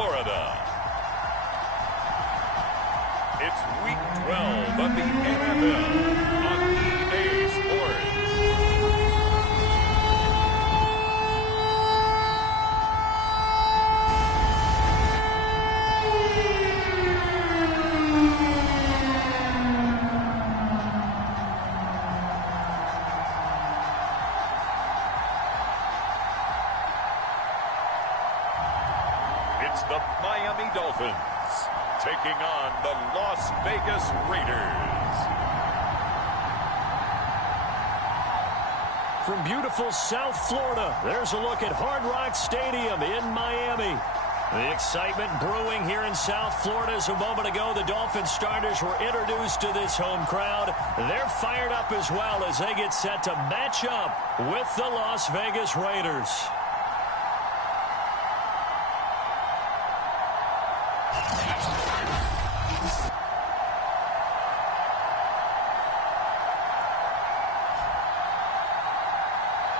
Florida. It's Week 12 of the NFL on EA Sports. It's the Miami Dolphins taking on the Las Vegas Raiders. From beautiful South Florida, there's a look at Hard Rock Stadium in Miami. The excitement brewing here in South Florida as a moment ago the Dolphins starters were introduced to this home crowd. They're fired up as well as they get set to match up with the Las Vegas Raiders.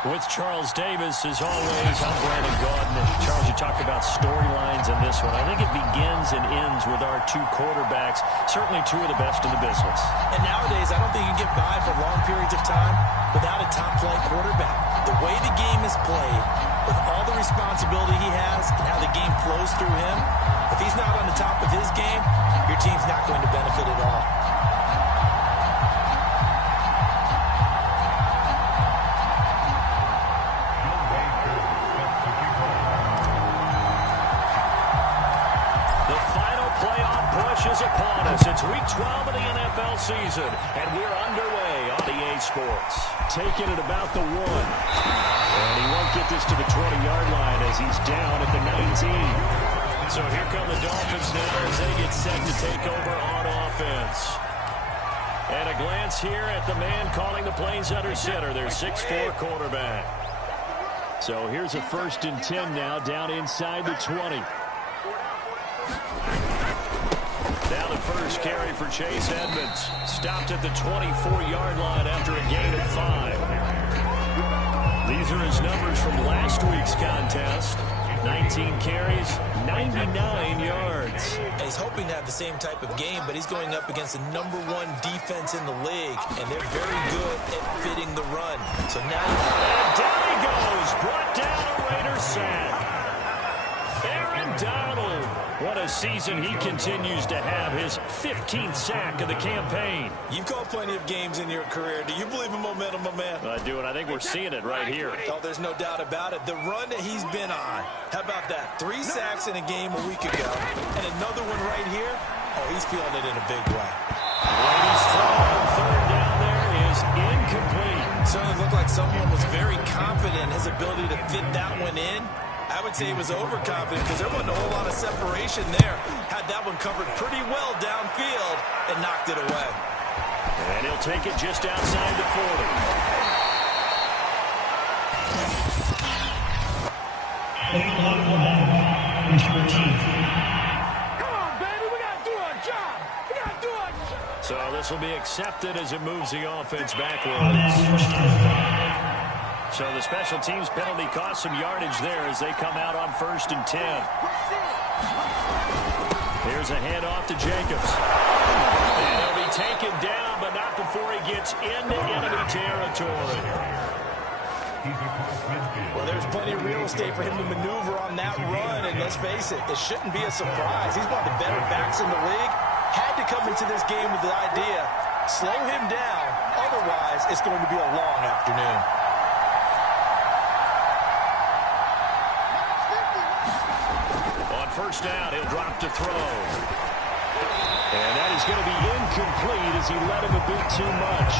With Charles Davis, as always, I'm Brandon Gaudin. Charles, you talk about storylines in this one. I think it begins and ends with our two quarterbacks, certainly two of the best in the business. And nowadays, I don't think you can get by for long periods of time without a top-flight quarterback. The way the game is played, with all the responsibility he has and how the game flows through him, if he's not on the top of his game, your team's not going to benefit at all. Is upon us. It's Week 12 of the NFL season, and we're underway on EA Sports. Taking it about the 1. And he won't get this to the 20-yard line as he's down at the 19. So here come the Dolphins now as they get set to take over on offense. And a glance here at the man calling the plays under center, their 6'4" quarterback. So here's a 1st and 10 now, down inside the 20. Now the first carry for Chase Edmonds. Stopped at the 24-yard line after a gain of 5. These are his numbers from last week's contest. 19 carries, 99 yards. He's hoping to have the same type of game, but he's going up against the #1 defense in the league, and they're very good at fitting the run. So now... And down he goes. Brought down a Raiders sack. Aaron Donald. What a season he continues to have, his 15th sack of the campaign. You've called plenty of games in your career. Do you believe in momentum, my man? I do, and I think we're seeing it right here. Oh, there's no doubt about it. The run that he's been on. How about that? 3 sacks in a game a week ago, and another one right here. Oh, he's feeling it in a big way. Brady's throw on 3rd down there is incomplete. Certainly looked like someone was very confident in his ability to fit that one in. I would say he was overconfident because there wasn't a whole lot of separation there. Had that one covered pretty well downfield and knocked it away. And he'll take it just outside the 40. Come on, baby, we got to do our job. We got to do our job. So this will be accepted as it moves the offense backwards. So the special teams penalty cost some yardage there as they come out on 1st and 10. Here's a handoff to Jacobs. And he'll be taken down, but not before he gets into enemy territory. Well, there's plenty of real estate for him to maneuver on that run, and let's face it, it shouldn't be a surprise. He's one of the better backs in the league. Had to come into this game with the idea, slow him down, otherwise it's going to be a long afternoon. On 1st down, he'll drop to throw. And that is going to be incomplete as he let him a bit too much.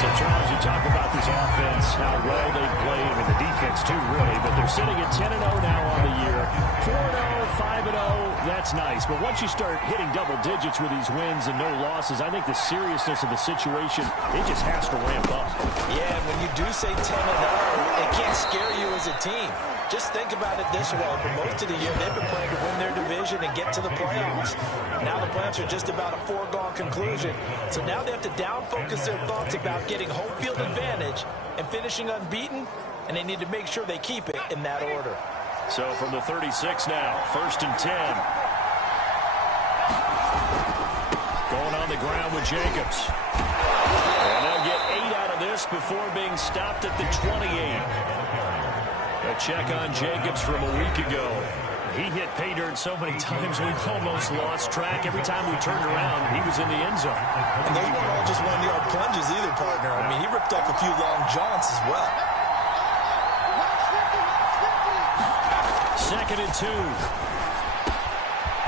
So, Charles, you talk about this offense, how well they played, and the defense too, really. But they're sitting at 10-0 now on the year. 4-0, 5-0, that's nice. But once you start hitting double digits with these wins and no losses, I think the seriousness of the situation, it just has to ramp up. Yeah, and when you do say 10-0, it can't scare you as a team. Just think about it this way. For most of the year, they've been playing to win their division and get to the playoffs. Now the playoffs are just about a foregone conclusion. So now they have to down-focus their thoughts about getting home field advantage and finishing unbeaten, and they need to make sure they keep it in that order. So from the 36 now, 1st and 10. Going on the ground with Jacobs. And they'll get 8 out of this before being stopped at the 28. A check on Jacobs from a week ago. He hit pay dirt so many times we've almost lost track. Every time we turned around, he was in the end zone. And those weren't all just 1-yard plunges either, partner. I mean, he ripped off a few long jaunts as well. 2nd and 2.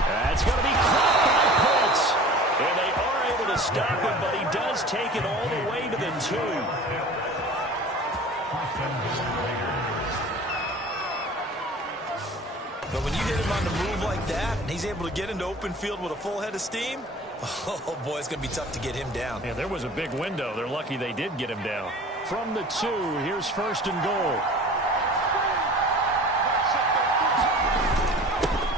That's going to be caught by Pitts. And they are able to stop him, but he does take it all the way to the 2. But when you hit him on the move like that, and he's able to get into open field with a full head of steam, oh, boy, it's going to be tough to get him down. Yeah, there was a big window. They're lucky they did get him down. From the 2, here's 1st and goal.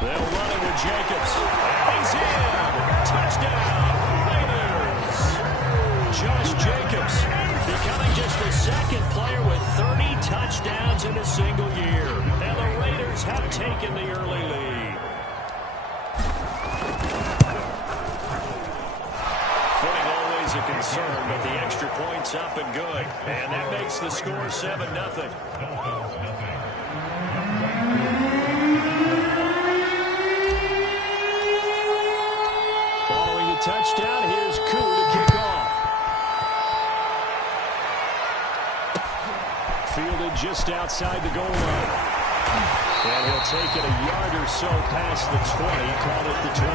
They'll run it with Jacobs. And he's in. Touchdown, Raiders. Josh Jacobs becoming just the 2nd player with 30 touchdowns in a single year. And the Raiders have taken the early lead. Footing always a concern, but the extra point's up and good. And that makes the score 7-0. Touchdown, here's Koo to kick off. Fielded just outside the goal line. And he'll take it a yard or so past the 20, call it the 21.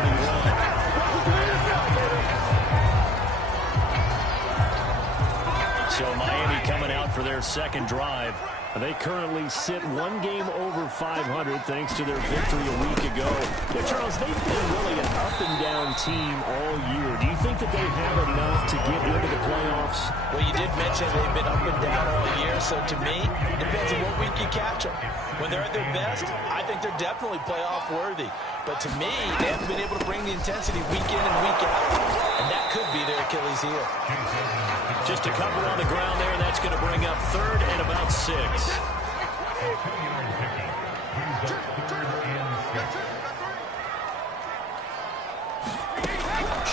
So Miami coming out for their 2nd drive. They currently sit 1 game over 500 thanks to their victory a week ago. Yeah, Charles, they've been really an up-and-down team all year. Do you think that they have enough to get into the playoffs? Well, you did mention they've been up and down all year, so to me, it depends on what week you catch them. When they're at their best, I think they're definitely playoff-worthy. But to me, they haven't been able to bring the intensity week in and week out, and that could be their Achilles heel. Just a couple on the ground there, and that's going to bring up 3rd and about 6.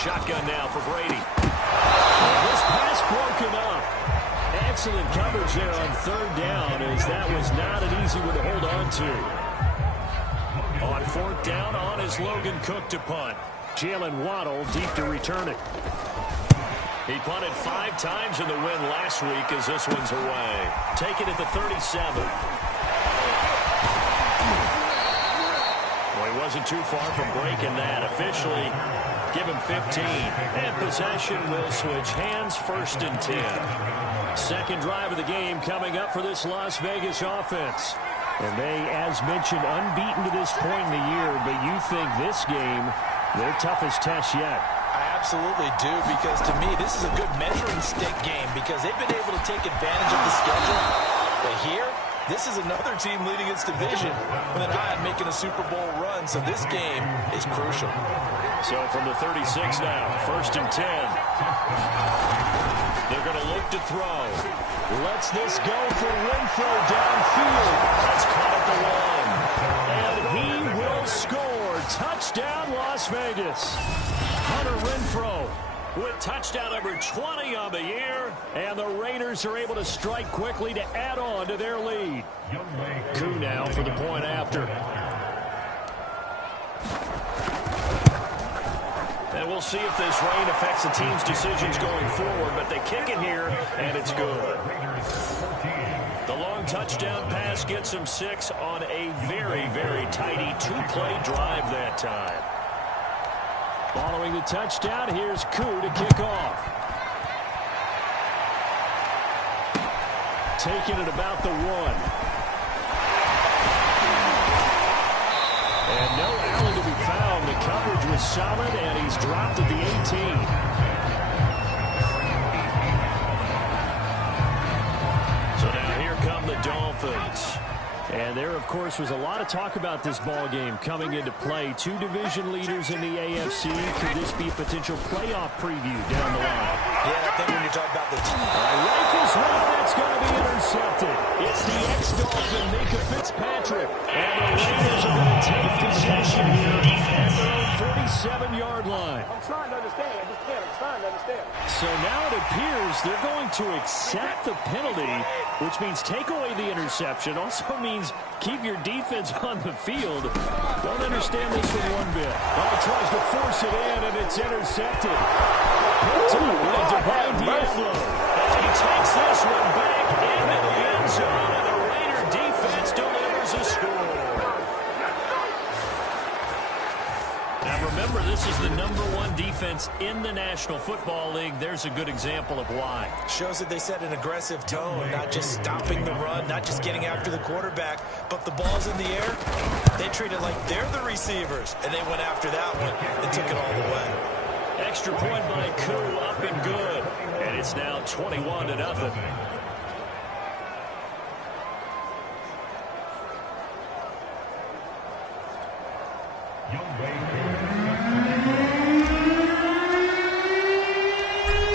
Shotgun now for Brady. This pass broken up. Excellent coverage there on 3rd down, as that was not an easy one to hold on to. On 4th down, on is Logan Cook to punt. Jalen Waddle deep to return it. He punted 5 times in the win last week as this one's away. Take it at the 37. Well, he wasn't too far from breaking that. Officially, give him 15. And possession will switch hands, 1st and 10. 2nd drive of the game coming up for this Las Vegas offense. And they, as mentioned, unbeaten to this point in the year. But you think this game, their toughest test yet? I absolutely do, because to me, this is a good measuring stick game because they've been able to take advantage of the schedule. But here, this is another team leading its division with an eye on making a Super Bowl run, so this game is crucial. So from the 36 now, 1st and 10. They're going to look to throw. Lets this go for Renfro downfield. That's caught at the 1. And he will score. Touchdown, Las Vegas. Hunter Renfro with touchdown number 20 on the year. And the Raiders are able to strike quickly to add on to their lead. Koo now for the point after. And we'll see if this rain affects the team's decisions going forward. But they kick it here, and it's good. The long touchdown pass gets them 6 on a very, very tidy 2-play drive that time. Following the touchdown, here's Koo to kick off. Taking it about the 1. And no Allen to be found. The coverage was solid, and he's dropped at the 18. So now here come the Dolphins. And there, of course, was a lot of talk about this ball game coming into play. Two division leaders in the AFC. Could this be a potential playoff preview down the line? Yeah, I think when you talk about the team. Rifles one, that's going to be intercepted. It's the ex-Dolphin, Minka Fitzpatrick. And the Raiders are going to take possession here at their own 47-yard line. I'm trying to understand. I just can't. I'm trying to understand. So now it appears they're going to accept the penalty, which means take away the interception. Also means keep your defense on the field. Don't understand this one one bit. Well, he tries to force it in, and it's intercepted. Picked up by Divine Diablo. As he takes this one back into the end zone, and the Raider defense delivers a score. Now remember, this is the #1 defense in the National Football League. There's a good example of why. Shows that they set an aggressive tone, not just stopping the run, not just getting after the quarterback, but the ball's in the air. They treat it like they're the receivers, and they went after that one and took it all the way. Extra point by Koo, up and good. And it's now 21-0.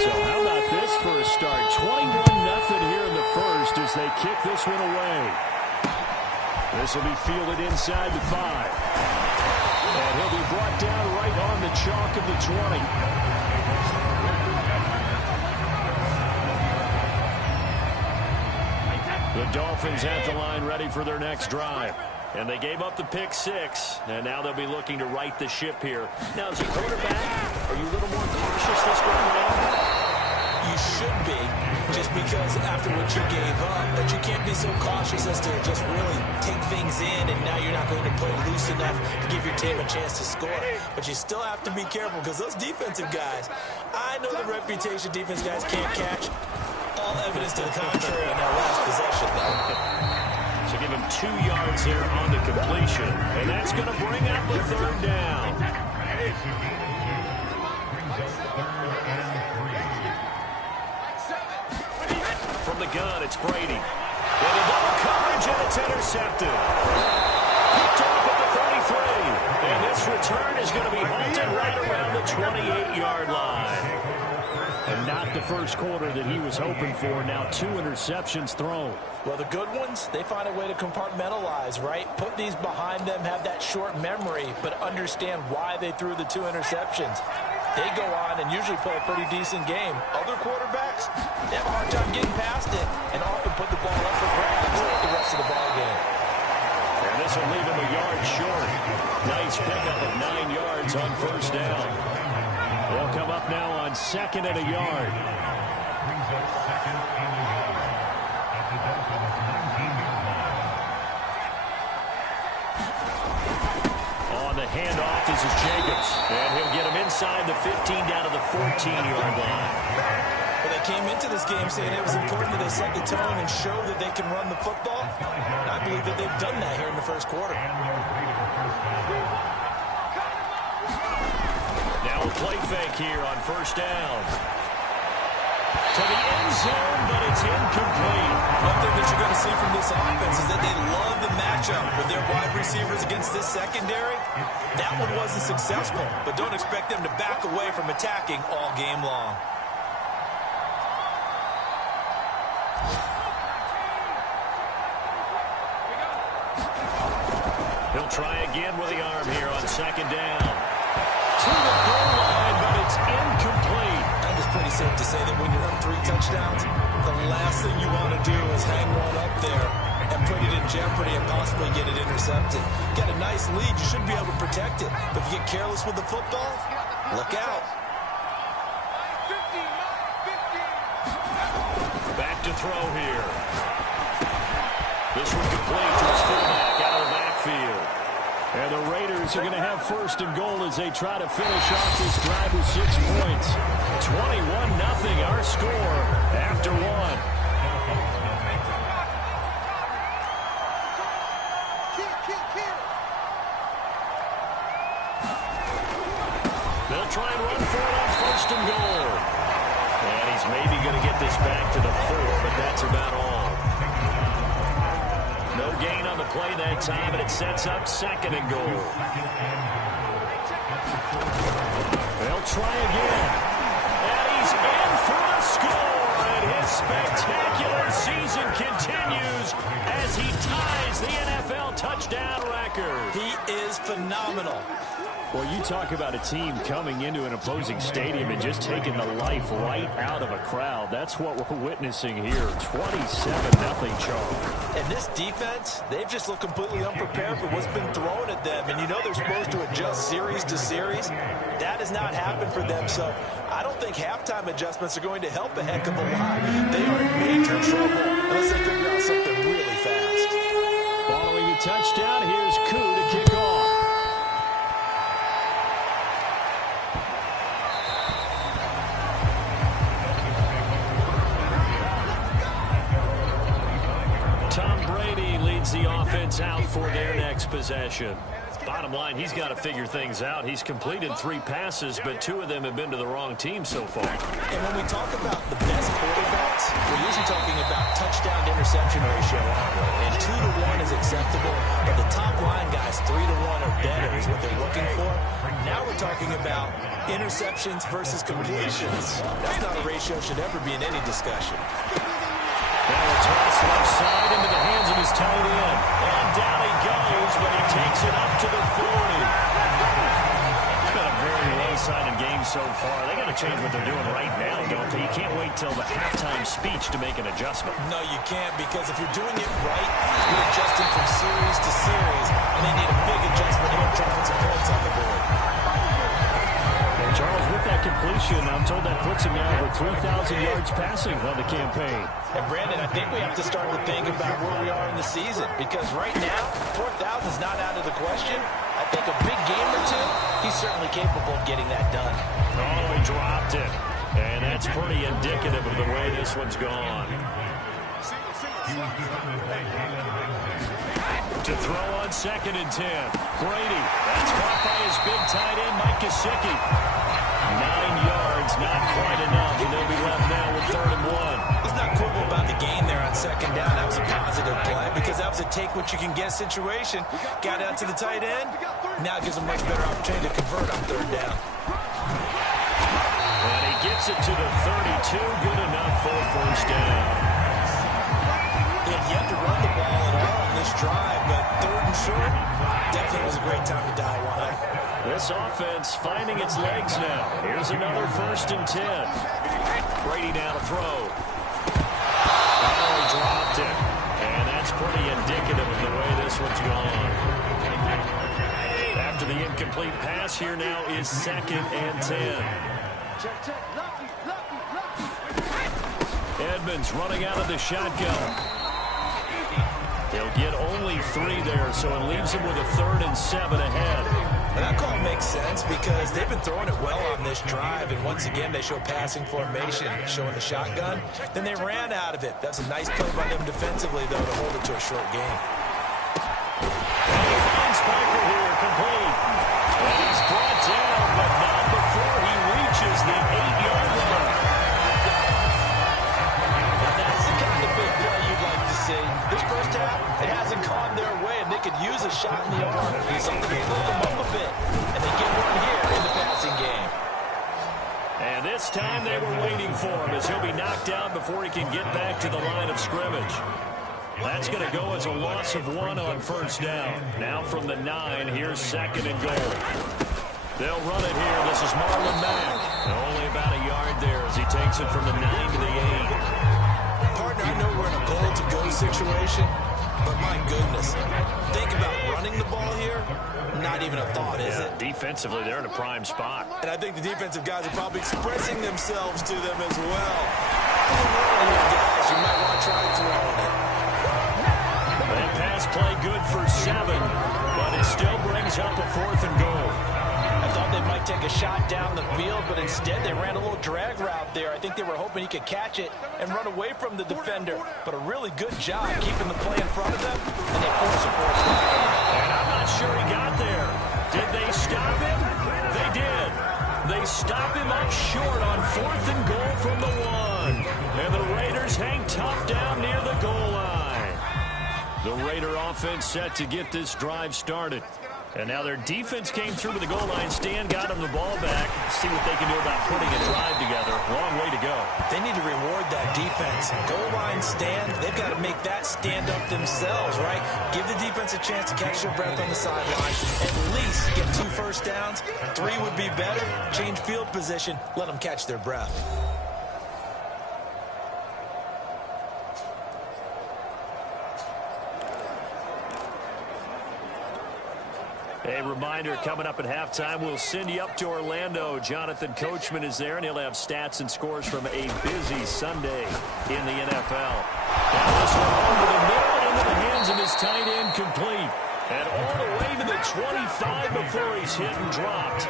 So how about this for a start? 21-0 here in the first as they kick this one away. This will be fielded inside the 5. And he'll be brought down right on the chalk of the 20. The Dolphins at the line ready for their next drive. And they gave up the pick 6, and now they'll be looking to right the ship here. Now, as a quarterback, are you a little more cautious this go around? You should be, just because after what you gave up, but you can't be so cautious as to just really take things in, and now you're not going to play loose enough to give your team a chance to score. But you still have to be careful, because those defensive guys, I know the reputation defense guys can't catch. All evidence to the contrary in that last possession, though. So give him 2 yards there on the completion, and that's going to bring up the 3rd down. From the gun, it's Brady. And a double coverage, and it's intercepted. Picked off at the 33. And this return is going to be halted right around the 28-yard line. And not the first quarter that he was hoping for. Now 2 interceptions thrown. Well, the good ones, they find a way to compartmentalize, right? Put these behind them, have that short memory, but understand why they threw the 2 interceptions. They go on and usually play a pretty decent game. Other quarterbacks, they have a hard time getting past it and often put the ball up for grabs the rest of the ball game. And this will leave him a yard short. Nice pickup of 9 yards on 1st down. They'll come up now on 2nd and a yard. On the handoff, this is Jacobs. And he'll get him inside the 15 down to the 14-yard line. Well, they came into this game saying it was important that they set the tone and show that they can run the football. And I believe that they've done that here in the first quarter. Now a play fake here on 1st down. To the end zone, but it's incomplete. One thing that you're going to see from this offense is that they love the matchup with their wide receivers against this secondary. That one wasn't successful, but don't expect them to back away from attacking all game long. He'll try again with the arm here on 2nd down. To the goal line, but it's incomplete. I think it's pretty safe to say that when you're up 3 touchdowns, the last thing you want to do is hang one up there and put it in jeopardy and possibly get it intercepted. Got a nice lead, you should be able to protect it. But if you get careless with the football, look out. Back to throw here. This one complete to his fullback out of the backfield. And the Raiders are going to have 1st and goal as they try to finish off this drive with 6 points. 21-0 our score after 1. They'll try and run for it on 1st and goal. And he's maybe going to get this back to the 4, but that's about all. No gain on the play that time, and it sets up 2nd and goal. They'll try again. And he's in for a score. And his spectacular season continues as he ties the NFL touchdown record. He is phenomenal. Well, you talk about a team coming into an opposing stadium and just taking the life right out of a crowd. That's what we're witnessing here. 27-0 charge. And this defense, they've just looked completely unprepared for what's been thrown at them. And you know they're supposed to adjust series to series. That has not happened for them. So I don't think halftime adjustments are going to help a heck of a lot. They are in major trouble unless they figure out something really fast. Following the touchdown, here's Koo to kick off. The offense out for their next possession. Bottom line, he's got to figure things out. He's completed 3 passes, but 2 of them have been to the wrong team so far. And when we talk about the best quarterbacks, we're usually talking about touchdown to interception ratio, aren't we? And 2 to 1 is acceptable, but the top line guys, 3 to 1 or better is what they're looking for. Now we're talking about interceptions versus completions. That's not a ratio should ever be in any discussion. Now a toss left side into the hands of his tight end. And down he goes, but he takes it up to the 40. It's been a very low-sided game so far. They got to change what they're doing right now, don't they? You can't wait till the halftime speech to make an adjustment. No, you can't, because if you're doing it right, you're adjusting from series to series, and they need a big adjustment here to try to put some points on the board. And Charles, with that completion, I'm told that puts him now over 3,000 yards passing on the campaign. And Brandon, I think we have to start to think about where we are in the season, because right now, 4,000 is not out of the question. I think a big game or two, he's certainly capable of getting that done. Oh, he dropped it. And that's pretty indicative of the way this one's gone. To throw on 2nd and 10. Brady. That's caught by his big tight end, Mike Gesicki. 9 yards, not quite enough, and they'll be left now with 3rd and 1. Let's not quibble about the gain there on 2nd down. That was a positive play because that was a take-what-you-can-get situation. Got out to the tight end. Now it gives a much better opportunity to convert on 3rd down. And he gets it to the 32. Good enough for a 1st down. They had yet to run the ball at all on this drive, but 3rd and short, definitely was a great time to dial one up. This offense finding its legs now. Here's another 1st and 10. Brady now to throw. Oh, he dropped it. And that's pretty indicative of the way this one's gone. After the incomplete pass, here now is 2nd and 10. Edmonds running out of the shotgun. They'll get only 3 there, so it leaves them with a 3rd and 7 ahead. And that call makes sense because they've been throwing it well on this drive, and once again they show passing formation, showing the shotgun. Then they ran out of it. That's a nice play by them defensively, though, to hold it to a short game. Spiker here, complete. And he's brought down, but not before he reaches the 8-yard line. Now that's the kind of big play you'd like to see. This first half, it hasn't gone their way, and they could use a shot in the arm. Something to move them up a bit, and they get one here in the passing game. And this time they were waiting for him as he'll be knocked out before he can get back to the line of scrimmage. That's going to go as a loss of 1 on 1st down. Now from the 9, here's 2nd and goal. They'll run it here. This is Marlon Mack. Only about a yard there as he takes it from the 9 to the 8. Partner, I know we're in a goal-to-go situation, but my goodness, think about running the ball here. Not even a thought, is it? Defensively, they're in a prime spot. And I think the defensive guys are probably expressing themselves to them as well. Guys, you might want to try throwing it. That pass play good for 7, but it still brings up a 4th and goal. I thought they might take a shot down the field, but instead they ran a little drag route there. I think they were hoping he could catch it and run away from the defender. But a really good job keeping the play in front of them, and they force a 4th down. And I'm not sure he got there. Did they stop him? They did. They stop him up short on 4th and goal from the 1. And the Raiders hang tough down near the goal line. The Raider offense set to get this drive started. And now their defense came through to the goal line stand, got them the ball back. See what they can do about putting a drive together. Long way to go. They need to reward that defense. Goal line stand, they've got to make that stand up themselves, right? Give the defense a chance to catch their breath on the sideline. At least get 2 first downs. 3 would be better. Change field position. Let them catch their breath. A reminder, coming up at halftime, we'll send you up to Orlando. Jonathan Coachman is there, and he'll have stats and scores from a busy Sunday in the NFL. Now this one over the middle into the hands of his tight end, complete. And all the way to the 25 before he's hit and dropped.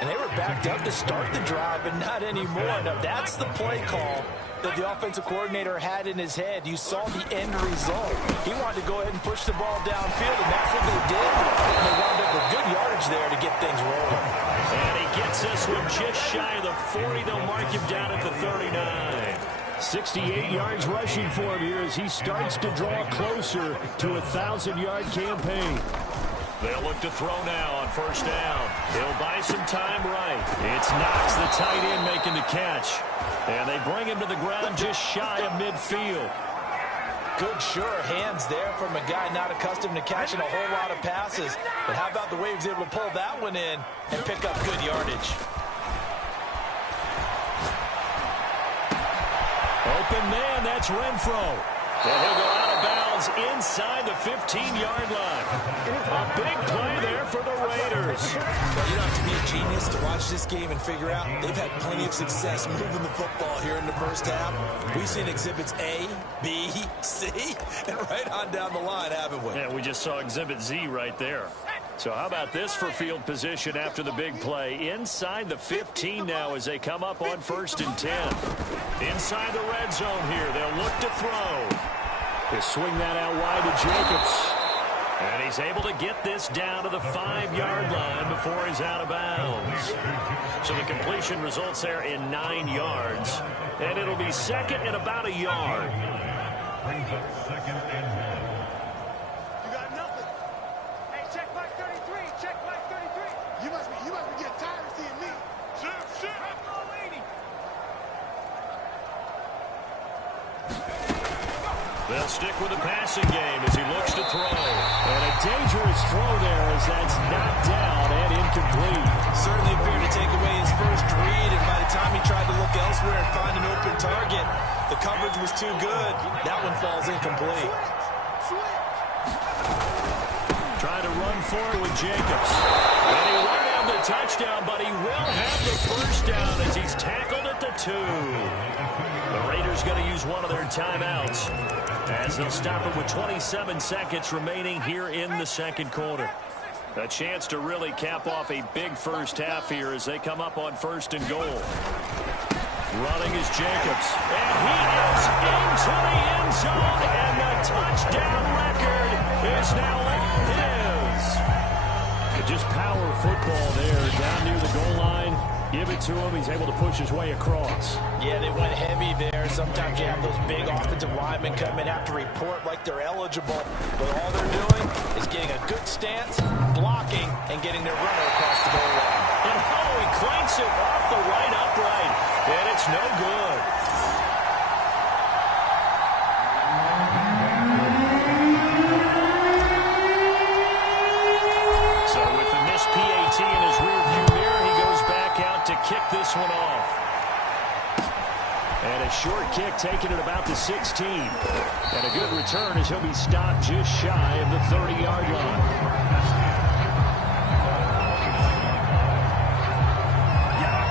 And they were backed up to start the drive, but not anymore. Now that's the play call that the offensive coordinator had in his head. You saw the end result. He wanted to go ahead and push the ball downfield, and that's what they did. And they wound up with good yardage there to get things rolling. And he gets this one just shy of the 40. They'll mark him down at the 39. 68 yards rushing for him here as he starts to draw closer to a 1,000-yard campaign. They'll look to throw now on first down. He'll buy some time right. It's Knox, the tight end, making the catch. And they bring him to the ground just shy of midfield. Good, sure hands there from a guy not accustomed to catching a whole lot of passes. But how about the way he was able to pull that one in and pick up good yardage? Open man, that's Renfro. And he'll go out of bounds inside the 15-yard line. A big play there for the Raiders. Well, you don't have to be a genius to watch this game and figure out they've had plenty of success moving the football here in the first half. We've seen exhibits A, B, C, and right on down the line, haven't we? Yeah, we just saw exhibit Z right there. So how about this for field position after the big play? Inside the 15 now as they come up on 1st and 10. Inside the red zone here. They'll look to throw. They swing that out wide to Jacobs. And he's able to get this down to the 5-yard line before he's out of bounds. So the completion results there in 9 yards. And it'll be second and about a yard. They'll stick with the passing game as he looks to throw. And a dangerous throw there as that's knocked down and incomplete. Certainly appeared to take away his first read, and by the time he tried to look elsewhere and find an open target, the coverage was too good. That one falls incomplete. Trying to run forward with Jacobs. And he won't have the touchdown, but he will have the first down as he's tackled at the 2. The Raiders going to use one of their timeouts as they'll stop it with 27 seconds remaining here in the second quarter. A chance to really cap off a big first half here as they come up on 1st and goal. Running is Jacobs. And he is into the end zone, and the touchdown record is now all his. Just power football there down near the goal line. Give it to him. He's able to push his way across. Yeah, they went heavy there. Sometimes you have those big offensive linemen come in have to report like they're eligible. But all they're doing is getting a good stance, blocking, and getting their runner across the goal line. And he clanks it off the right upright. And it's no good. So with the missed PAT in his rearview mirror, he goes back out to kick this one off. And a short kick taken at about the 16. And a good return as he'll be stopped just shy of the 30-yard line.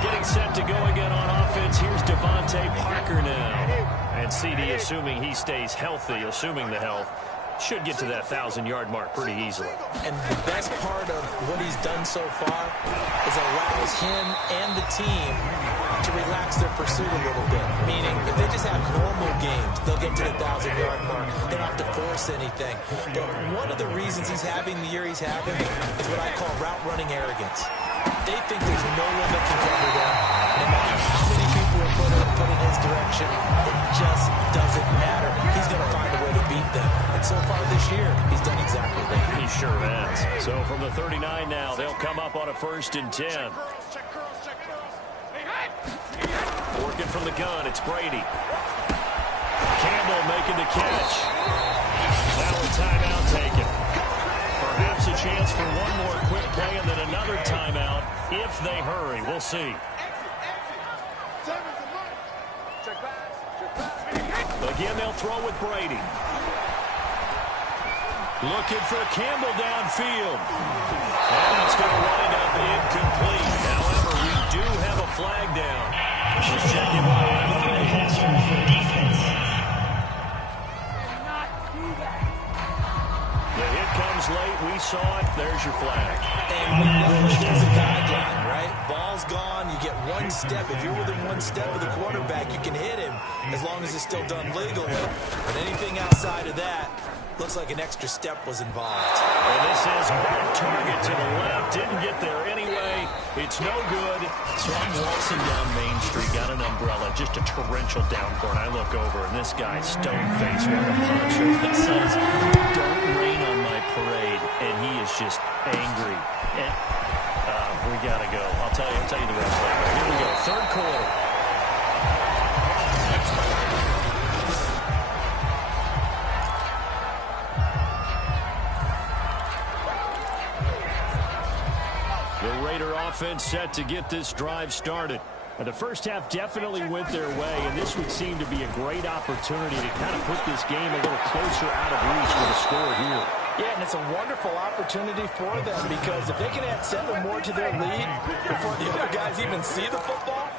Getting set to go again on offense. Here's Devontae Parker now. And CD, assuming he stays healthy, assuming the health, should get to that 1,000-yard mark pretty easily. And the best part of what he's done so far is allows him and the team to relax their pursuit a little bit. Meaning, if they just have normal games, they'll get to the 1,000-yard mark. They don't have to force anything. But one of the reasons he's having the year he's having is what I call route running arrogance. They think there's no one that can cover them, no matter how many people are put in put in his direction, it just doesn't matter. He's going to find a way to beat them. And so far this year, he's done exactly that. He sure has. So from the 39 now, they'll come up on a 1st and 10. Working from the gun, it's Brady. Campbell making the catch. Now a timeout taken. Perhaps a chance for one more quick play and then another timeout if they hurry. We'll see. Again, they'll throw with Brady. Looking for Campbell downfield. And it's going to wind up incomplete. However, we do have a flag down. Just checking by the referee. The hit comes late. We saw it. There's your flag. And we know there's a guideline, right? Ball's gone. You get one step. If you're within one step of the quarterback, you can hit him as long as it's still done legally. But anything outside of that, looks like an extra step was involved. And this is off target to the left. Didn't get there anyway. It's no good. So I'm waltzing down Main Street, got an umbrella, just a torrential downpour, and I look over, and this guy's stone-faced wearing a poncho that says, "Don't rain on my parade," and he is just angry. And, we got to go. I'll tell you the rest later. Here we go, 3rd quarter. The Raider offense set to get this drive started. And the first half definitely went their way, and this would seem to be a great opportunity to kind of put this game a little closer out of reach with a score here. Yeah, and it's a wonderful opportunity for them because if they can add 7 more to their lead before the other guys even see the football,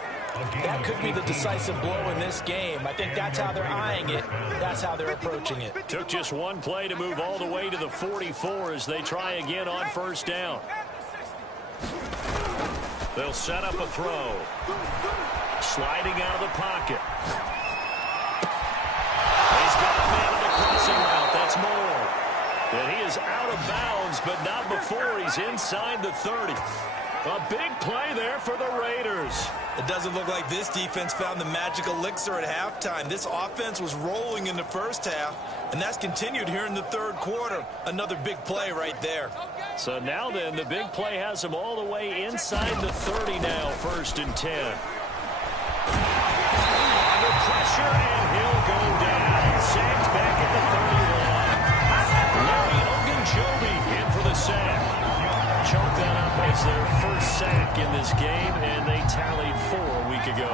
that could be the decisive blow in this game. I think that's how they're eyeing it. That's how they're approaching it. Took just one play to move all the way to the 44 as they try again on 1st down. They'll set up a throw. Sliding out of the pocket. He's got a man on the crossing route. That's Moore. And he is out of bounds, but not before he's inside the 30. A big play there for the Raiders. It doesn't look like this defense found the magic elixir at halftime. This offense was rolling in the first half, and that's continued here in the 3rd quarter. Another big play right there. So now then, the big play has him all the way inside the 30 now, 1st and 10. Under pressure, and he'll go down. Sacked back at the 31. Larry Ogunjobi in for the sack. Chalk that up as their first sack in this game, and they tallied 4 a week ago.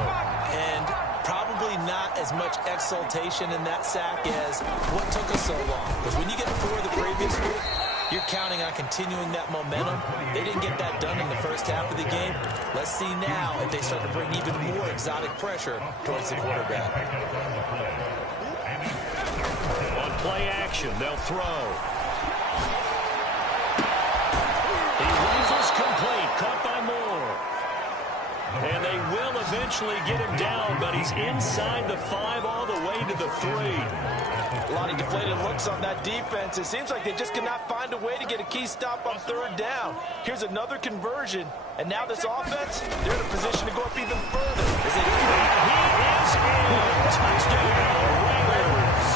And probably not as much exultation in that sack as what took us so long. Because when you get 4 the previous week, you're counting on continuing that momentum. They didn't get that done in the first half of the game. Let's see now if they start to bring even more exotic pressure towards the quarterback. On play action, they'll throw. He runs this complete, caught by Moore. And they will eventually get him down, but he's inside the 5 all the way to the 3. A lot of deflated looks on that defense. It seems like they just cannot find a way to get a key stop on 3rd down. Here's another conversion, and now this offense, they're in a position to go up even further. As they he is in. Touchdown, Raiders.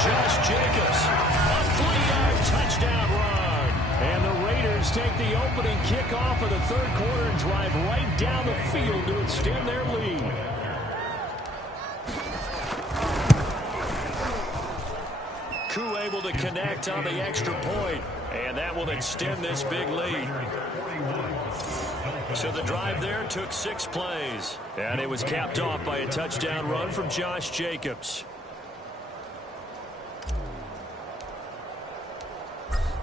Josh Jacobs, a 3-yard touchdown run. And the Raiders take the opening kickoff of the 3rd quarter and drive right down the field to extend their lead. Koo able to connect on the extra point, and that will extend this big lead. So the drive there took 6 plays, and it was capped off by a touchdown run from Josh Jacobs.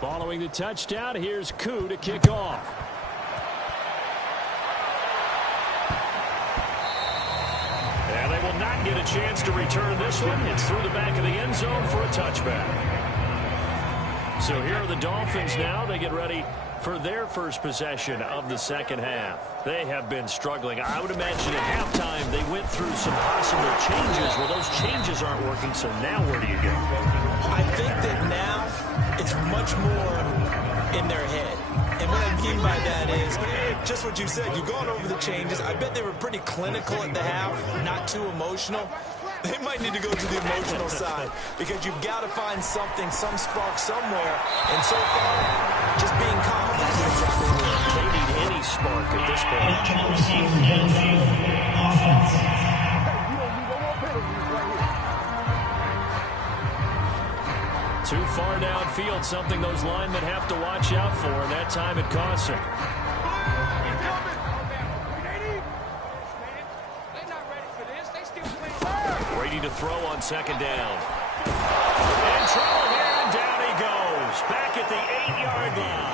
Following the touchdown, here's Koo to kick off. And they will not get a chance to return this one. It's through the back of the end zone for a touchback. So here are the Dolphins now. They get ready for their first possession of the 2nd half. They have been struggling. I would imagine at halftime they went through some possible changes. Well, those changes aren't working, so now where do you go? I think that now it's much more in their head. And what I mean by that is just what you said. You've gone over the changes. I bet they were pretty clinical at the half, not too emotional. They might need to go to the emotional side because you've got to find something, some spark somewhere. And so far, just being calm, that's exactly what they need any spark at this point. Too far downfield, something those linemen have to watch out for, and that time it costs them. Ready to throw on second down. In trouble here, and down he goes. Back at the 8-yard line.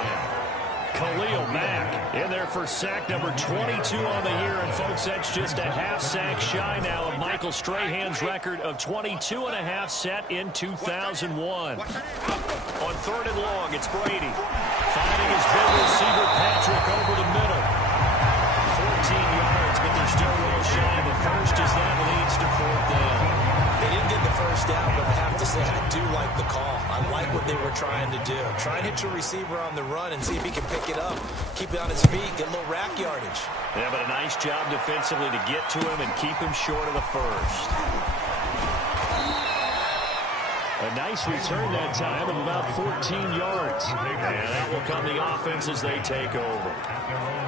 Khalil Mack in there for sack number 22 on the year. And, folks, that's just a half sack shy now of Michael Strahan's record of 22 and a half set in 2001. On third and long, it's Brady. Finding his big receiver, Patrick, over the middle. 14 yards, but they're still well shy of the first as that leads to fourth down. They didn't get the first down, but I have to say I do like the call. I like what they were trying to do. Try and hit your receiver on the run and see if he can pick it up, keep it on his feet, get a little rack yardage. Yeah, but a nice job defensively to get to him and keep him short of the first. A nice return that time of about 14 yards. And that will come the offense as they take over.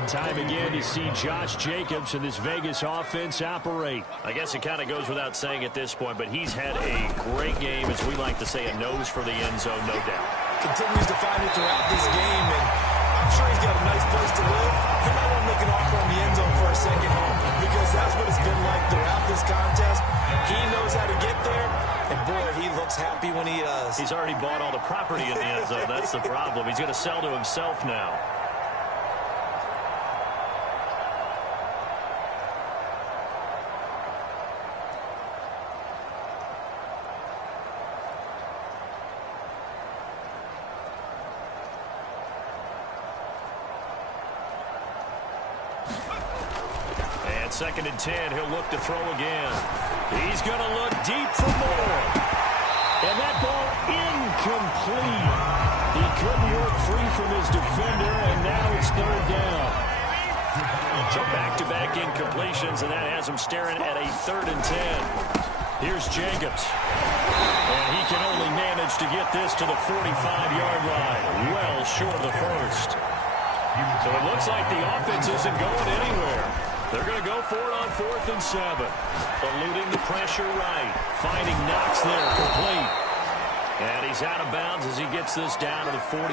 Time again to see Josh Jacobs and this Vegas offense operate. I guess it kind of goes without saying at this point, but he's had a great game, as we like to say, a nose for the end zone, no doubt. Continues to find it throughout this game, and I'm sure he's got a nice place to live. He might want to make an offer on the end zone for a second home, because that's what it's been like throughout this contest. He knows how to get there, and boy, he looks happy when he does. He's already bought all the property in the end zone. That's the problem. He's going to sell to himself now. And second and 10, he'll look to throw again. He's going to look deep for more. And that ball incomplete. He couldn't work free from his defender, and now it's third down. So back-to-back incompletions, and that has him staring at a third and 10. Here's Jacobs. And he can only manage to get this to the 45-yard line. Well short of the first. So it looks like the offense isn't going anywhere. They're going to go for it on 4th and 7. Eluding the pressure right. Finding Knox there, complete. And he's out of bounds as he gets this down to the 45.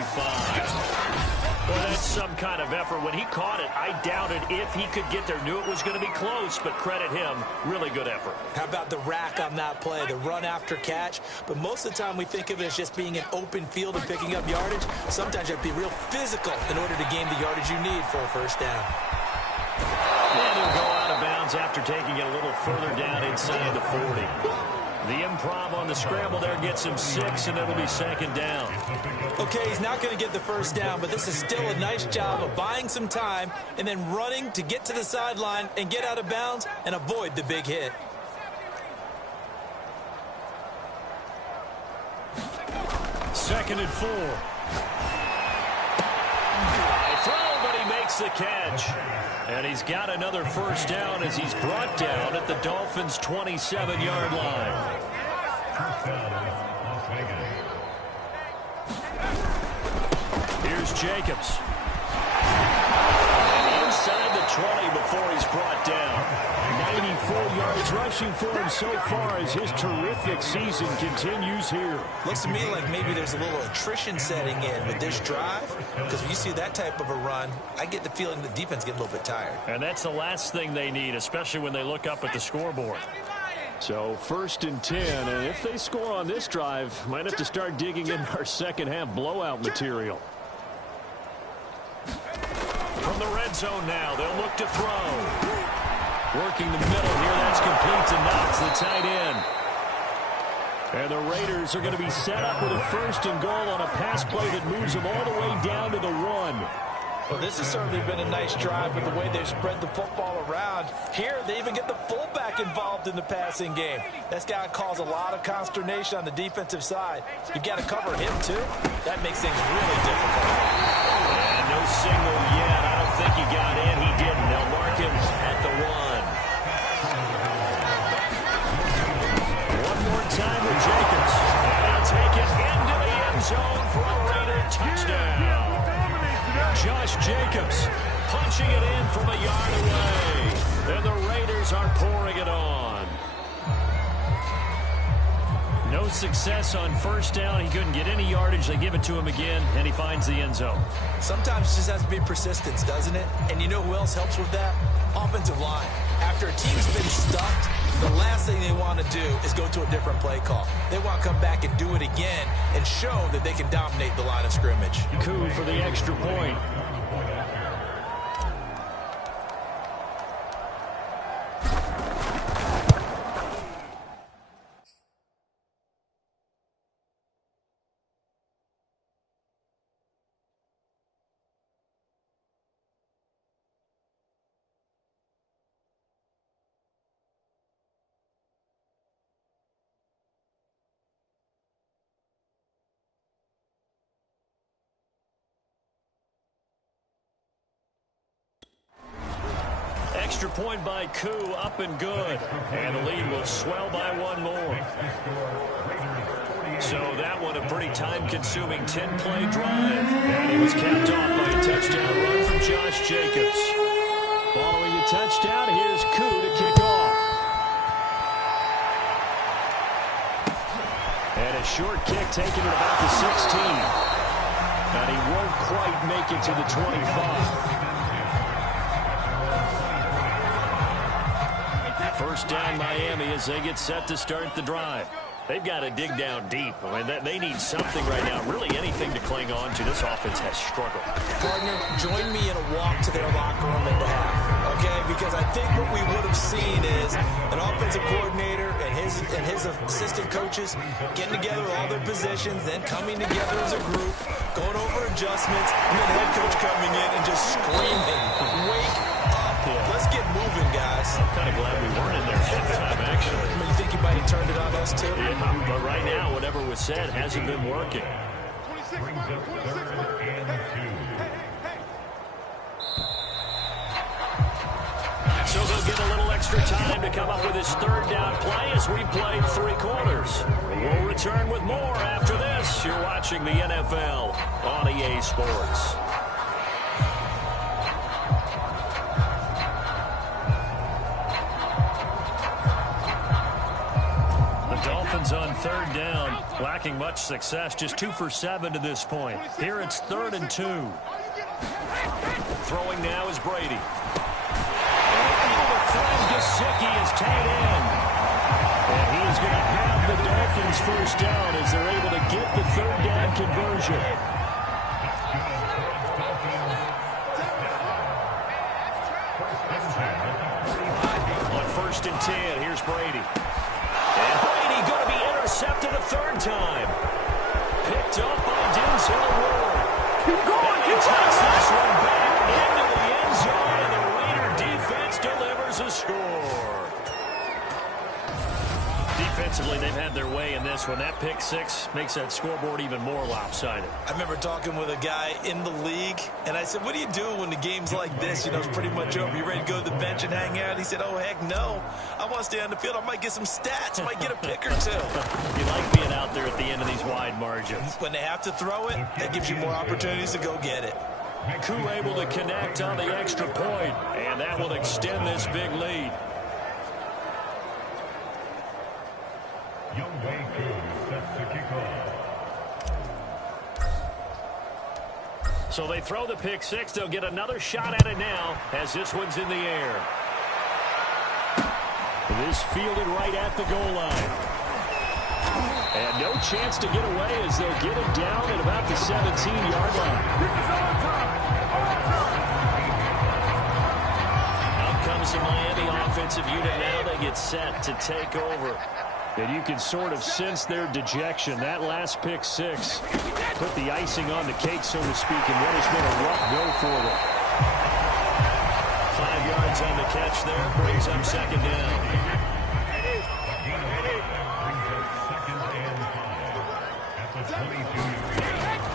Well, that's some kind of effort. When he caught it, I doubted if he could get there. Knew it was going to be close, but credit him. Really good effort. How about the rack on that play, the run after catch? But most of the time we think of it as just being an open field and picking up yardage. Sometimes you have to be real physical in order to gain the yardage you need for a first down. And he'll go out of bounds after taking it a little further down inside the 40. The improv on the scramble there gets him 6, and it'll be second down. Okay, he's not going to get the first down, but this is still a nice job of buying some time and then running to get to the sideline and get out of bounds and avoid the big hit. Second and 4. High throw, but he makes the catch. And he's got another first down as he's brought down at the Dolphins' 27-yard line. Here's Jacobs. And inside the 20 before he's brought down. 94 yards rushing for him so far as his terrific season continues here. Looks to me like maybe there's a little attrition setting in with this drive, because when you see that type of a run, I get the feeling the defense gets a little bit tired. And that's the last thing they need, especially when they look up at the scoreboard. So 1st and 10, and if they score on this drive, might have to start digging in our second half blowout material. From the red zone now, they'll look to throw. Working the middle here, that's complete to Knox, the tight end. And the Raiders are going to be set up with a 1st and goal on a pass play that moves them all the way down to the 1. Well, this has certainly been a nice drive with the way they've spread the football around. Here, they even get the fullback involved in the passing game. That's got to cause a lot of consternation on the defensive side. You've got to cover him, too. That makes things really difficult. And no signal yet. I don't think he got in. He didn't. They'll mark him at the 1. One more time with Jacobs. And he'll take it into the end zone for a Raider touchdown. Josh Jacobs punching it in from a yard away. And the Raiders are pouring it on. No success on first down. He couldn't get any yardage. They give it to him again, and he finds the end zone. Sometimes it just has to be persistence, doesn't it? And you know who else helps with that? Offensive line. After a team's been stuffed, the last thing they want to do is go to a different play call. They want to come back and do it again and show that they can dominate the line of scrimmage. Coup for the extra point. Extra point by Coup, up and good. And the lead will swell by one more. So that one a pretty time-consuming 10-play drive. And he was capped off by a touchdown run from Josh Jacobs. Following the touchdown, here's Coup to kick off. And a short kick taken at about the 16. And he won't quite make it to the 25. First down Miami as they get set to start the drive. They've got to dig down deep. I mean, they need something right now, really anything to cling on to. This offense has struggled. Partner, join me in a walk to their locker room at the half, okay? Because I think what we would have seen is an offensive coordinator and his assistant coaches getting together with all their positions, then coming together as a group, going over adjustments, and then the head coach coming in and just screaming, wake up. Let's get moving, guys. I'm kind of glad we weren't in there at the time, actually. I mean, you think he might have turned it on us, too? Yeah, but right now, whatever was said hasn't been working. So they'll get a little extra time to come up with his third down play as we played 3 quarters. We'll return with more after this. You're watching the NFL on EA Sports. On third down, lacking much success, just 2 for 7 to this point. Here it's 3rd and 2. Throwing now is Brady. Gesicki is tied in. And he is going to have the Dolphins first down as they're able to get the third down conversion. On 1st and 10, here's Brady. And Brady going to be intercepted a 3rd time. Picked up by Denzel Ward. Keep going, He takes this one back into the end zone, and the Raider defense delivers a score. Defensively, they've had their way in this one. That pick 6 makes that scoreboard even more lopsided. I remember talking with a guy in the league, and I said, what do you do when the game's like this? You know, it's pretty much over. You ready to go to the bench and hang out? He said, oh, heck no. I want to stay on the field. I might get some stats. I might get a pick or 2. You like being out there at the end of these wide margins. When they have to throw it, that gives you more opportunities to go get it. Coup able to connect on the extra point, and that will extend this big lead. So they throw the pick 6. They'll get another shot at it now as this one's in the air. This fielded right at the goal line. And no chance to get away as they'll get him down at about the 17-yard line. Out comes the Miami offensive unit now. They get set to take over. And you can sort of sense their dejection. That last pick 6 put the icing on the cake, so to speak, and what has been a rough go for them. 5 yards on the catch there, brings up 2nd down.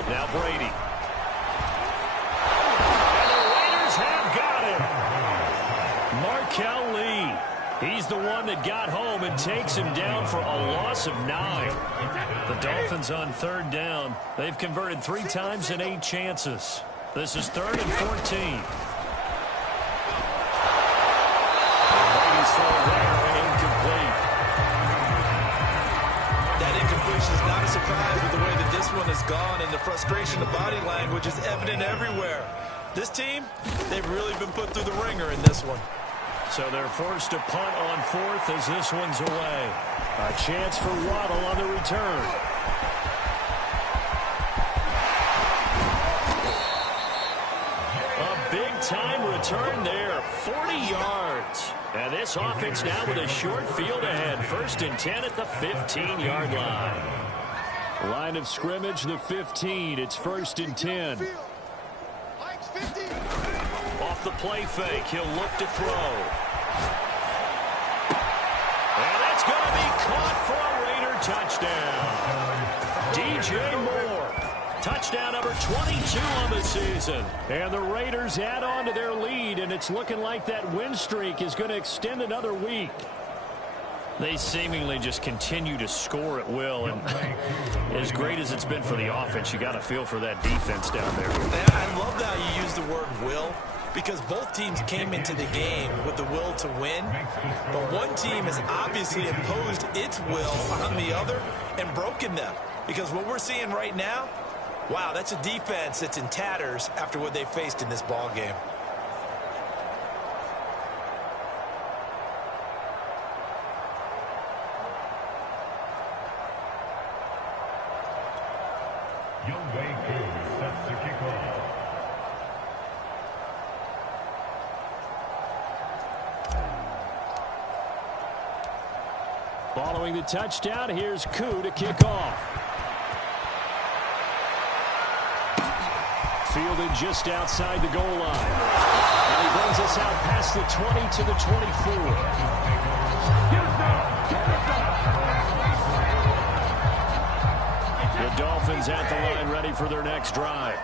Now Brady. He's the one that got home and takes him down for a loss of 9. The Dolphins on 3rd down. They've converted 3 times in 8 chances. This is 3rd and 14. Brady's throw there, incomplete. That incompletion is not a surprise with the way that this one has gone, and the frustration of body language is evident everywhere. This team, they've really been put through the ringer in this one. So they're forced to punt on 4th as this one's away. A chance for Waddle on the return. A big-time return there, 40 yards. And this offense now with a short field ahead. 1st and 10 at the 15-yard line. Line of scrimmage, the 15. It's 1st and 10. Off the play fake, he'll look to throw. And that's going to be caught for a Raider touchdown. DJ Moore, touchdown number 22 on the season. And the Raiders add on to their lead, and it's looking like that win streak is going to extend another week. They seemingly just continue to score at will, and as great as it's been for the offense, you got to feel for that defense down there. I love how you use the word will, because both teams came into the game with the will to win, but one team has obviously imposed its will on the other and broken them, because what we're seeing right now, wow, that's a defense that's in tatters after what they faced in this ball game. Following the touchdown, here's Koo to kick off. Fielded just outside the goal line. And he brings us out past the 20 to the 24. The Dolphins at the line ready for their next drive.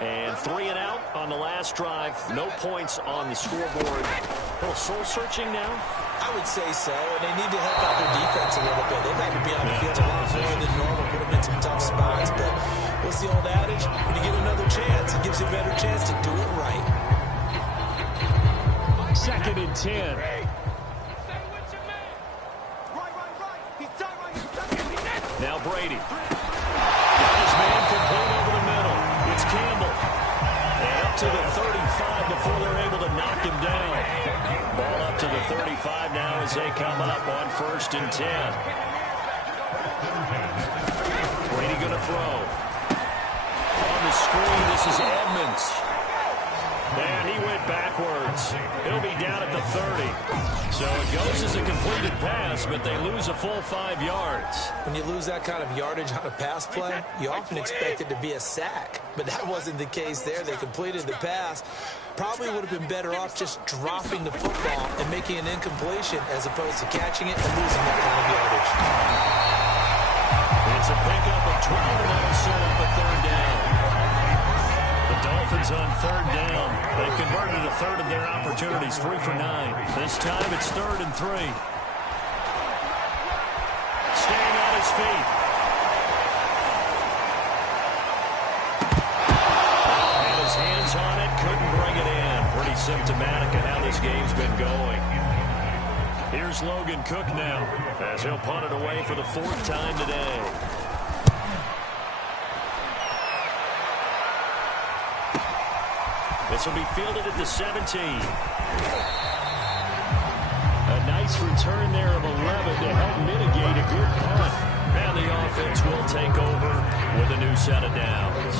And 3 and out on the last drive. No points on the scoreboard. A little soul-searching now. I would say so, and they need to help out their defense a little bit. They've had to be on the field a lot more than normal, put them in some tough spots. But what's the old adage? When you get another chance, it gives you a better chance to do it right. 2nd and 10. Now Brady. Got his man complete over the middle. It's Campbell. And up to the 35 before they're able to knock him down. Ball up to the 35 now as they come up on 1st and 10. Brady going to throw. On the screen, this is Edmonds. And he went backwards. He'll be down at the 30. So it goes as a completed pass, but they lose a full 5 yards. When you lose that kind of yardage on a pass play, you often expect it to be a sack. But that wasn't the case there. They completed the pass. Probably would have been better off just dropping the football and making an incompletion as opposed to catching it and losing that kind of yardage. It's a pickup of 12 and that'll set up a 3rd down. The Dolphins on 3rd down. They've converted a third of their opportunities, 3 for 9. This time it's 3rd and 3. Staying on his feet. Had his hands on it, couldn't bring it in. Pretty symptomatic of how this game's been going. Here's Logan Cook now, as he'll punt it away for the 4th time today. This will be fielded at the 17. A nice return there of 11 to help mitigate a good punt. And the offense will take over with a new set of downs.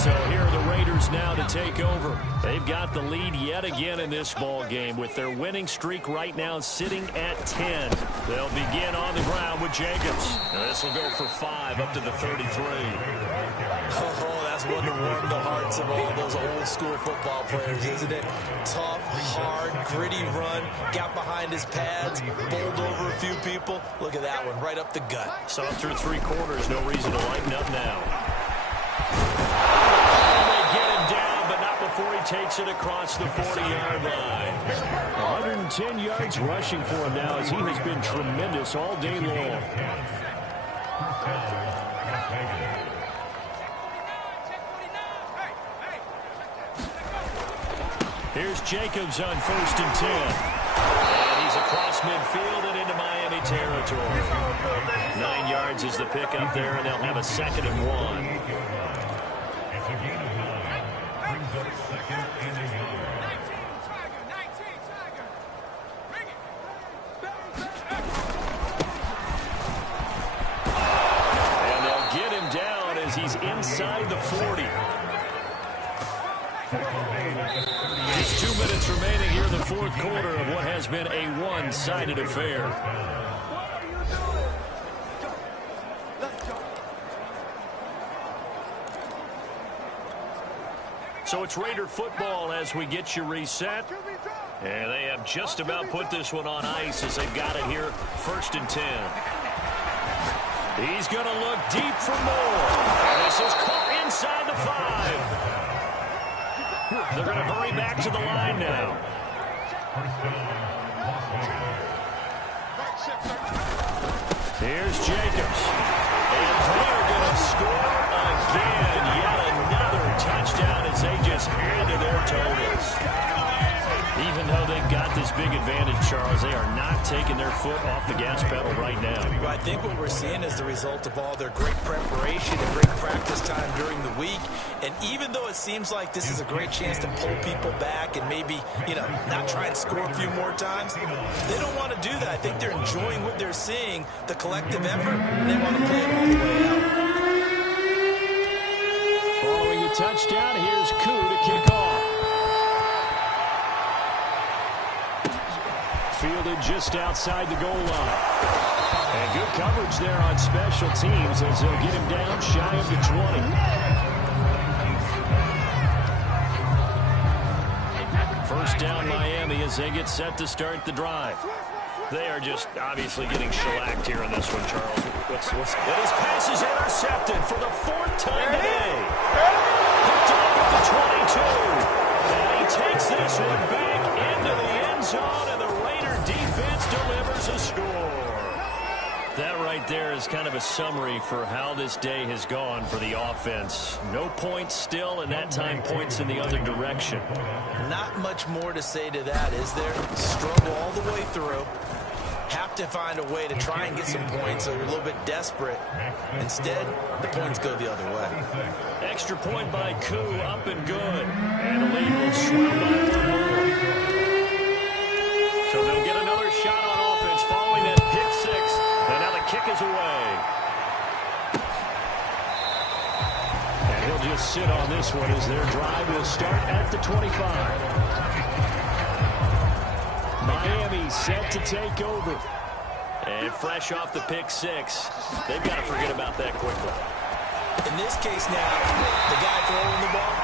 So here are the Raiders now to take over. They've got the lead yet again in this ball game with their winning streak right now sitting at 10. They'll begin on the ground with Jacobs. This will go for 5 up to the 33. Oh, that's one to warm the hearts of all those old school football players, isn't it? Tough, hard, gritty run, got behind his pads, bowled over a few people. Look at that one, right up the gut. Saw through 3 quarters, no reason to lighten up now. They get him down, but not before he takes it across the 40-yard line. 110 yards rushing for him now as he has been tremendous all day long. Here's Jacobs on 1st and 10. And he's across midfield and into Miami territory. 9 yards is the pickup there, and they'll have a 2nd and 1. And they'll get him down as he's inside the 40. Just 2 minutes remaining here in the 4th quarter of what has been a one-sided affair. So it's Raider football as we get you reset. And they have just about put this one on ice as they've got it here, 1st and 10. He's going to look deep for more. This is caught inside the 5. They're going to hurry back to the line now. Here's Jacobs. And they're going to score again. Yet another touchdown as they just add to their totals. Even though they've got this big advantage, Charles, they are not taking their foot off the gas pedal right now. Well, I think what we're seeing is the result of all their great preparation and great practice time during the week. And even though it seems like this is a great chance to pull people back and maybe, not try and score a few more times, they don't want to do that. I think they're enjoying what they're seeing, the collective effort, and they want to play it all the way out. Following the touchdown, here's Koo to kick off. Fielded just outside the goal line. And good coverage there on special teams as they'll get him down shy of the 20. First down Miami as they get set to start the drive. They are just obviously getting shellacked here in this one, Charles. His pass is intercepted for the 4th time today. Picked off at the 22. And he takes this one back into the end zone, and the Raider defense delivers a score. That right there is kind of a summary for how this day has gone for the offense. No points still, and that time points in the other direction. Not much more to say to that, is there? Struggle all the way through. Have to find a way to try and get some points, so you're a little bit desperate. Instead, the points go the other way. Extra point by Koo, up and good. And the lead will swell by 1 more. So they'll get another shot on offense following that pick 6. And now the kick is away. And he'll just sit on this one as their drive will start at the 25. Miami set to take over. And fresh off the pick 6. They've got to forget about that quickly. In this case now, the guy throwing the ball,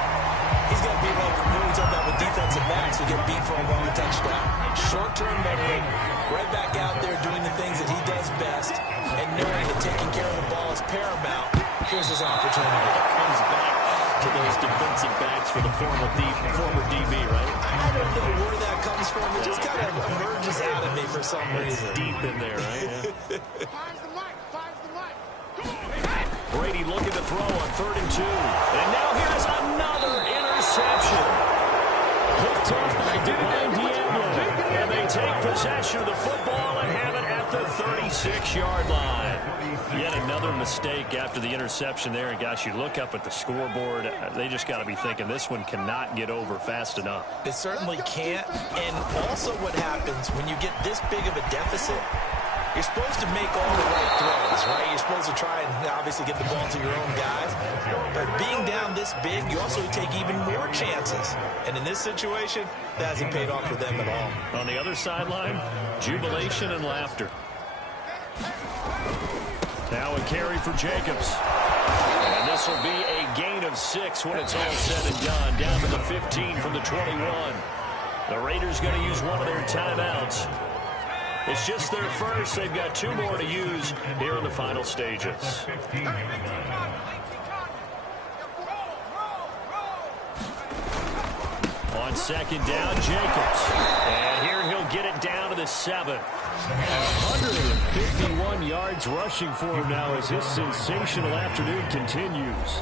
he's going to be like when we talk about with defensive backs who get beat for a long touchdown. Short-term memory, right back out there doing the things that he does best, and knowing that taking care of the ball is paramount. Here's his opportunity. Comes back to those defensive backs for the former DB, right? I don't know where that comes from. It just kind of emerges out of me for some reason. Deep in there, right? Brady looking to throw on 3rd and 2. And now here's another interception. Picked off by Divine Diablo. And they take possession of the football and have it at the 36-yard line. Yet another mistake after the interception there. And, gosh, you look up at the scoreboard. They just got to be thinking this one cannot get over fast enough. It certainly can't. And also what happens when you get this big of a deficit, you're supposed to make all the right throws, right? You're supposed to try and obviously get the ball to your own guys. But being down this big, you also take even more chances. And in this situation, that hasn't paid off for them at all. On the other sideline, jubilation and laughter. Now a carry for Jacobs. And this will be a gain of 6 when it's all said and done. Down to the 15 from the 21. The Raiders going to use one of their timeouts. It's just their first. They've got 2 more to use here in the final stages. second down, Jacobs. And here he'll get it down to the 7. 151 yards rushing for him now as his sensational afternoon continues.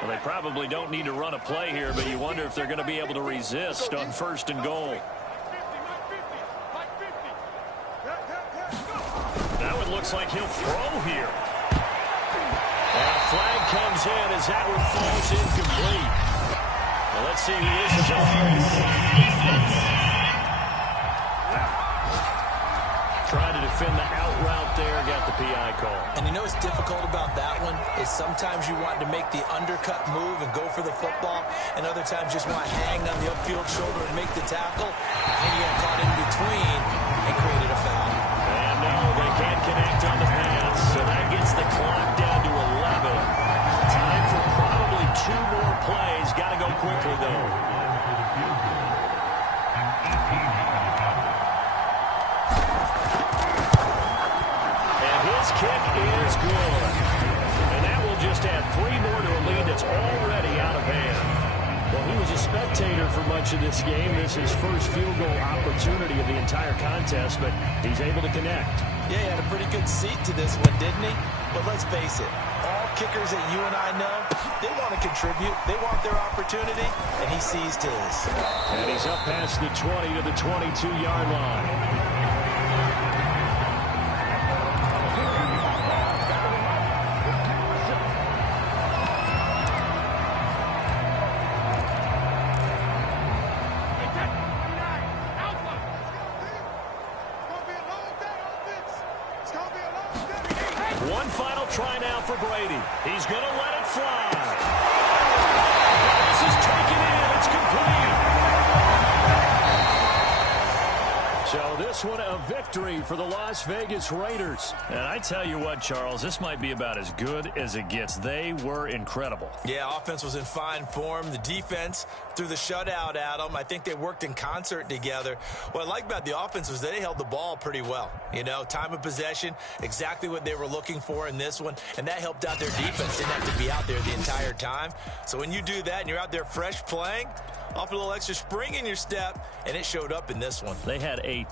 Well, they probably don't need to run a play here, but you wonder if they're going to be able to resist on 1st and goal. Now it looks like he'll throw here. And a flag comes in as that one falls incomplete. Well, let's see who this is on. Trying to defend the out route there, got the PI call. And you know what's difficult about that one is sometimes you want to make the undercut move and go for the football, and other times just want to hang on the upfield shoulder and make the tackle, and you get caught in between and created a foul. And no, they can't connect on the pass, so that gets the clock down to 11. Time for probably 2 more plays. Got to go quickly, though. Kick is good. And that will just add 3 more to a lead that's already out of hand. Well, he was a spectator for much of this game. This is his first field goal opportunity of the entire contest, but he's able to connect. Yeah, he had a pretty good seat to this one, didn't he? But let's face it, all kickers that you and I know, they want to contribute. They want their opportunity, and he seized his. And he's up past the 20 to the 22-yard line. One final try now for Brady. He's going to let it fly. This is taken in. It's complete. So this one a victory for the Las Vegas Raiders. And I tell you what, Charles, this might be about as good as it gets. They were incredible. Yeah, offense was in fine form. The defense threw the shutout at them. I think they worked in concert together. What I like about the offense was they held the ball pretty well. You know, time of possession, exactly what they were looking for in this one, and that helped out their defense. Didn't have to be out there the entire time. So when you do that and you're out there fresh playing, off a little extra spring in your step, and it showed up in this one. They had 8.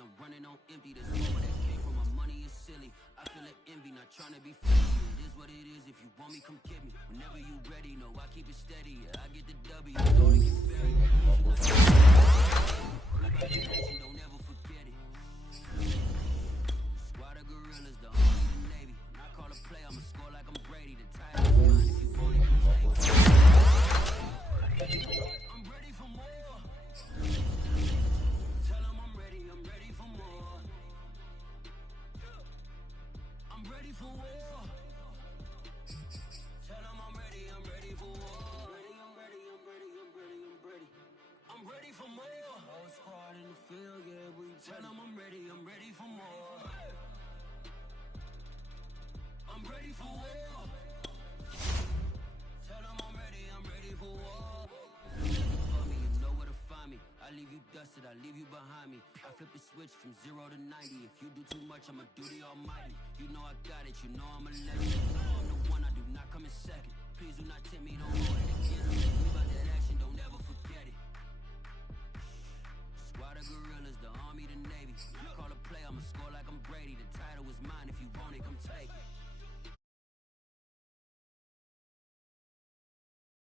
I'm running on empty. This moment that came from my money is silly. I feel like envy, not trying to be funny. It is what it is. If you want me, come get me. Whenever you ready, know I keep it steady. Yeah, I get the W. Don't get buried. Don't ever forget it. Squad of gorillas, the army, the navy. When I call a play, I'ma score like I'm Brady. The title is mine. If you want it, come take it. I'm ready for more. Tell them I'm ready for more. I'm ready for war. Tell them I'm ready for war. For me, you know where to find me. I leave you dusted, I leave you behind me. I flip the switch from 0 to 90. If you do too much, I'ma do the almighty. You know I got it, you know I'm a legend. I'm the one, I do not come in second. Please do not tempt me, don't hold it against me.